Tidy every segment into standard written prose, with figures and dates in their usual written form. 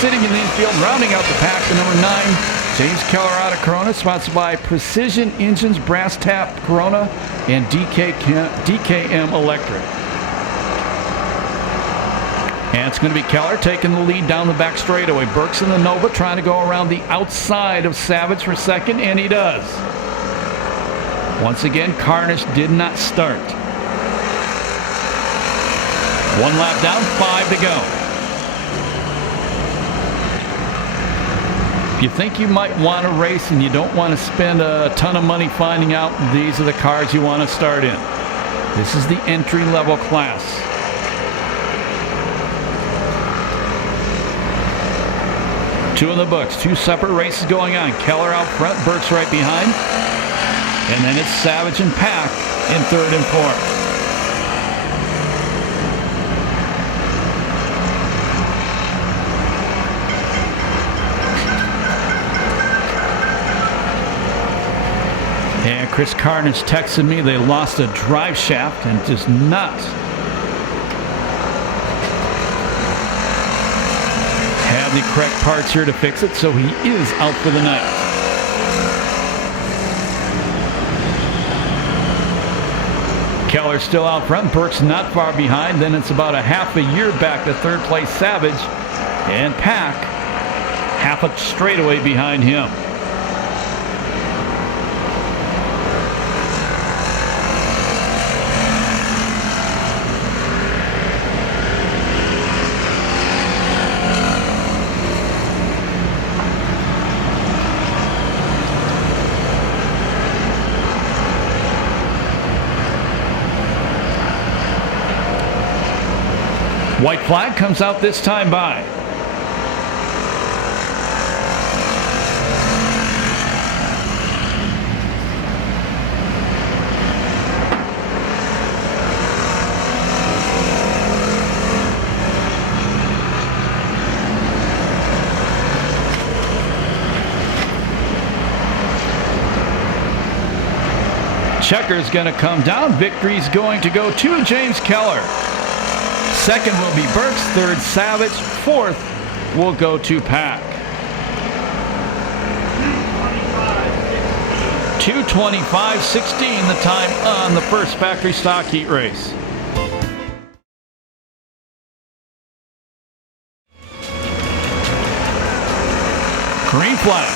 sitting in the infield, rounding out the pack, the number 9, James Keller out of Corona, sponsored by Precision Engines, Brass Tap Corona, and DKM Electric. And it's going to be Keller taking the lead down the back straightaway. Burks in the Nova trying to go around the outside of Savage for second, and he does. Once again, Carnish did not start. 1 lap down, 5 to go. If you think you might want to race and you don't want to spend a ton of money finding out these are the cars you want to start in, this is the entry-level class. Two in the books, 2 separate races going on. Keller out front, Burks right behind. And then it's Savage and Pack in 3rd and 4th. And Chris Carnage texted me they lost a drive shaft and just not have the correct parts here to fix it, so he is out for the night. Keller still out front, Burks not far behind. Then it's about a half a year back to 3rd place Savage, and Pack half a straightaway behind him. White flag comes out this time by. Checker's going to come down. Victory's going to go to James Keller. Second will be Burks, 3rd Savage, 4th will go to Pack. 2:25.16 the time on the first factory stock heat race. Green flag.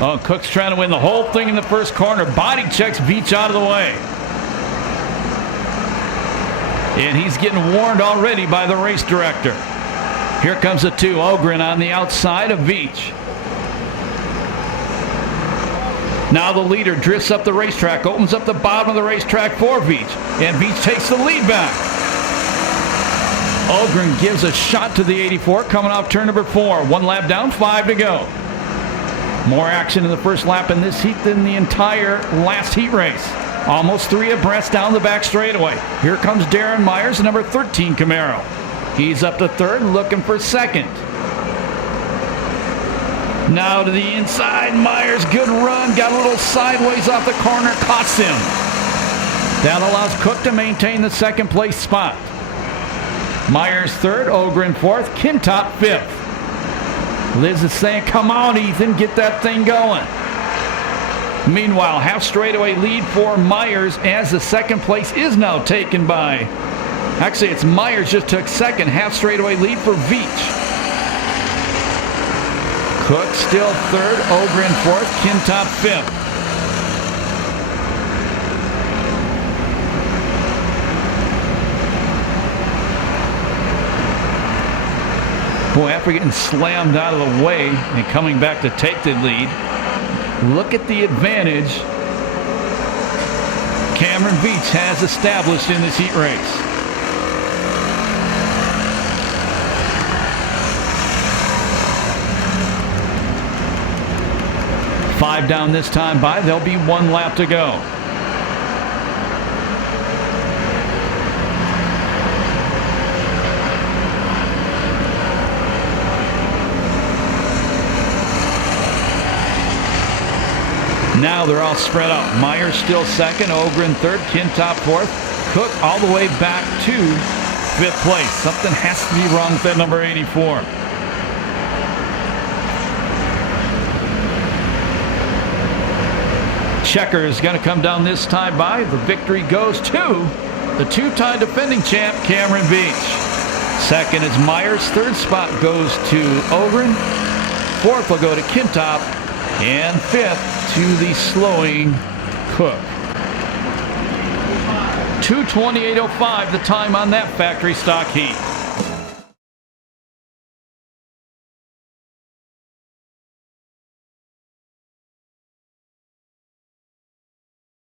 Oh, Cook's trying to win the whole thing in the first corner. Body checks Veach out of the way. And he's getting warned already by the race director. Here comes the 2. Ogren on the outside of Veach. Now the leader drifts up the racetrack, opens up the bottom of the racetrack for Veach. And Veach takes the lead back. Ogren gives a shot to the 84 coming off turn number 4. 1 lap down, 5 to go. More action in the first lap in this heat than the entire last heat race. Almost 3 abreast down the back straightaway. Here comes Darren Myers, number 13 Camaro. He's up to 3rd, looking for 2nd. Now to the inside. Myers, good run. Got a little sideways off the corner. Costs him. That allows Cook to maintain the 2nd place spot. Myers 3rd, Ogren 4th, Kintop 5th. Liz is saying, come on, Ethan, get that thing going. Meanwhile, half straightaway lead for Myers as the 2nd place is now taken by, actually it's Myers just took 2nd, half straightaway lead for Veach. Cook still 3rd, Ogren 4th, Kintop 5th. Boy, after getting slammed out of the way and coming back to take the lead, look at the advantage Cameron Veach has established in this heat race. Five down this time by. There'll be 1 lap to go. Now they're all spread out. Myers still 2nd, Ogren 3rd, Kintop 4th, Cook all the way back to fifth place. Something has to be wrong with that number 84. Checker is going to come down this time by. The victory goes to the two-time defending champ, Cameron Beach. Second is Myers. Third spot goes to Ogren. Fourth will go to Kintop. And fifth to the slowing Cook. 2:28.05 the time on that factory stock heat.